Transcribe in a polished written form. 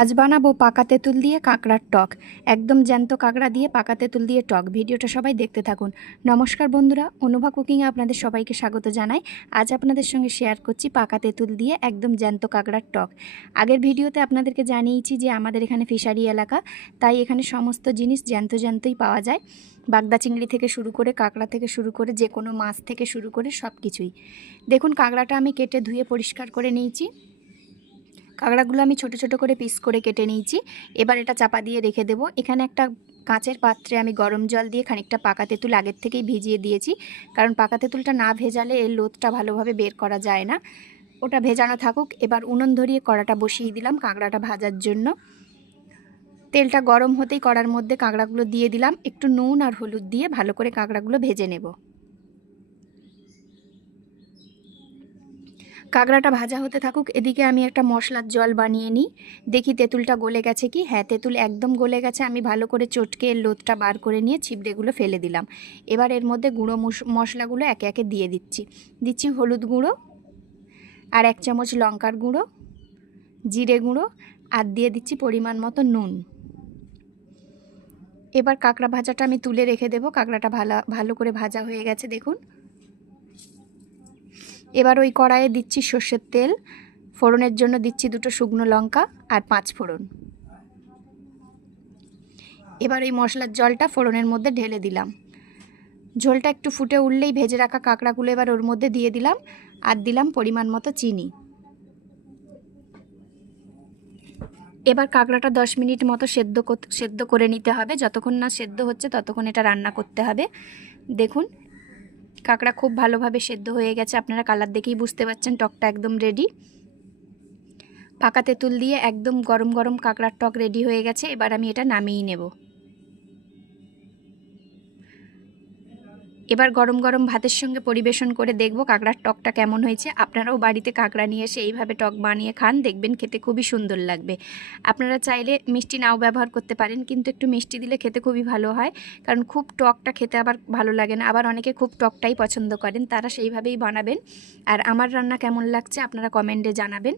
আজ বানাবো পাকা তেঁতুল দিয়ে কাঁকড়ার টক। একদম জ্যান্ত কাঁকড়া দিয়ে পাকা তেঁতুল দিয়ে টক। ভিডিওটা সবাই দেখতে থাকুন। নমস্কার বন্ধুরা, অনুভা কুকিংয়ে আপনাদের সবাইকে স্বাগত জানাই। আজ আপনাদের সঙ্গে শেয়ার করছি পাকা তেঁতুল দিয়ে একদম জ্যান্ত কাঁকড়ার টক। আগের ভিডিওতে আপনাদেরকে জানিয়েছি যে আমাদের এখানে ফিশারি এলাকা, তাই এখানে সমস্ত জিনিস জ্যান্তই পাওয়া যায়। বাগদা চিংড়ি থেকে শুরু করে কাঁকড়া থেকে শুরু করে যে কোনো মাছ থেকে শুরু করে সব কিছুই। দেখুন, কাঁকড়াটা আমি কেটে ধুয়ে পরিষ্কার করে নিয়েছি। কাঁকড়াগুলো আমি ছোট ছোট করে পিস করে কেটে নিয়েছি। এবার এটা চাপা দিয়ে রেখে দেবো। এখানে একটা কাঁচের পাত্রে আমি গরম জল দিয়ে খানিকটা পাকা তেঁতুল আগের থেকেই ভিজিয়ে দিয়েছি, কারণ পাকা তেঁতুলটা না ভেজালে এর লোদটা ভালোভাবে বের করা যায় না। ওটা ভেজানো থাকুক। এবার উনুন ধরিয়ে কড়াটা বসিয়ে দিলাম কাঁকড়াটা ভাজার জন্য। তেলটা গরম হতেই কড়ার মধ্যে কাঁকড়াগুলো দিয়ে দিলাম। একটু নুন আর হলুদ দিয়ে ভালো করে কাঁকড়াগুলো ভেজে নেব। কাঁকড়াটা ভাজা হতে থাকুক, এদিকে আমি একটা মশলার জল বানিয়ে নিই। দেখি তেঁতুলটা গলে গেছে কি। হ্যাঁ, তেঁতুল একদম গলে গেছে। আমি ভালো করে চটকে এর লোদটা বার করে নিয়ে ছিবড়েগুলো ফেলে দিলাম। এবার এর মধ্যে গুঁড়ো মশলাগুলো একে একে দিয়ে দিচ্ছি হলুদ গুঁড়ো, আর 1 চামচ লঙ্কার গুঁড়ো, জিরে গুঁড়ো, আর দিয়ে দিচ্ছি পরিমাণ মতো নুন। এবার কাঁকড়া ভাজাটা আমি তুলে রেখে দেবো। কাঁকড়াটা ভালো করে ভাজা হয়ে গেছে দেখুন। এবার ওই কড়াইয়ে দিচ্ছি সর্ষের তেল। ফোড়নের জন্য দিচ্ছি 2টো শুকনো লঙ্কা আর 5 ফোড়ন। এবার এই মশলার জলটা ফোড়নের মধ্যে ঢেলে দিলাম। ঝোলটা একটু ফুটে উঠলেই ভেজে রাখা কাঁকড়াগুলো এবার ওর মধ্যে দিয়ে দিলাম, আর দিলাম পরিমাণ মতো চিনি। এবার কাঁকড়াটা 10 মিনিট মতো সেদ্ধ করে নিতে হবে। যতক্ষণ না সেদ্ধ হচ্ছে ততক্ষণ এটা রান্না করতে হবে। দেখুন, কাঁকড়া খুব ভালোভাবে সেদ্ধ হয়ে গেছে। আপনারা কালার দেখেই বুঝতে পারছেন টকটা একদম রেডি। পাকা তেঁতুল দিয়ে একদম গরম গরম কাঁকড়ার টক রেডি হয়ে গেছে। এবার আমি এটা নামিয়ে নেব। এবার গরম গরম ভাতের সঙ্গে পরিবেশন করে দেখব কাঁকড়ার টকটা কেমন হয়েছে। আপনারাও বাড়িতে কাঁকড়া নিয়ে এসে এইভাবে টক বানিয়ে খান, দেখবেন খেতে খুবই সুন্দর লাগবে। আপনারা চাইলে মিষ্টি নাও ব্যবহার করতে পারেন, কিন্তু একটু মিষ্টি দিলে খেতে খুবই ভালো হয়, কারণ খুব টকটা খেতে আবার ভালো লাগে না। আবার অনেকে খুব টকটাই পছন্দ করেন, তারা সেইভাবেই বানাবেন। আর আমার রান্না কেমন লাগছে আপনারা কমেন্টে জানাবেন।